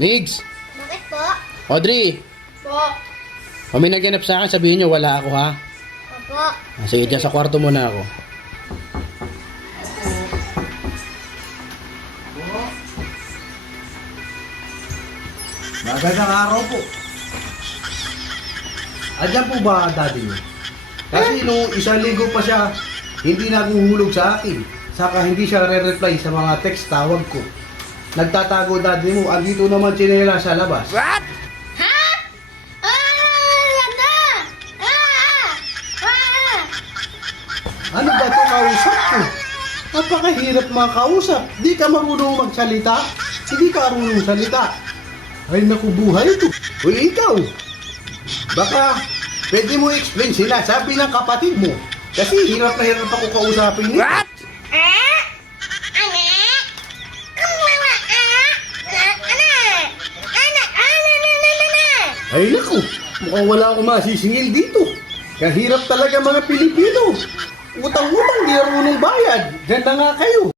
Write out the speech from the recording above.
Migs! Bakit po? Audrey! Po. Kung may naghanap sa akin, sabihin nyo, wala ako ha. Opo. Sige, dyan sa kwarto muna ako. Magandang araw po. Andiyan po ba ang daddy niyo? Kasi nung isang linggo pa siya, hindi naguhulog sa akin. Saka hindi siya re-reply sa mga text tawag ko. Nagtatago daddy mo, andito naman sinela sa labas. What? Ha? Landa! Ano ba ito kausap ko? Napakahirap mga kausap. Di ka marunong magsalita. Hindi ka marunong salita. Ay naku, buhay ito. Uy, ikaw. Baka pwede mo explain sila. Sabi ng kapatid mo. Kasi hirap na hirap ako kausapin nito. What? Ay naku, mukhang wala akong masisingil dito. Kahirap talaga mga Pilipino. Utang-utang, di marunong bayad. Ganda nga kayo.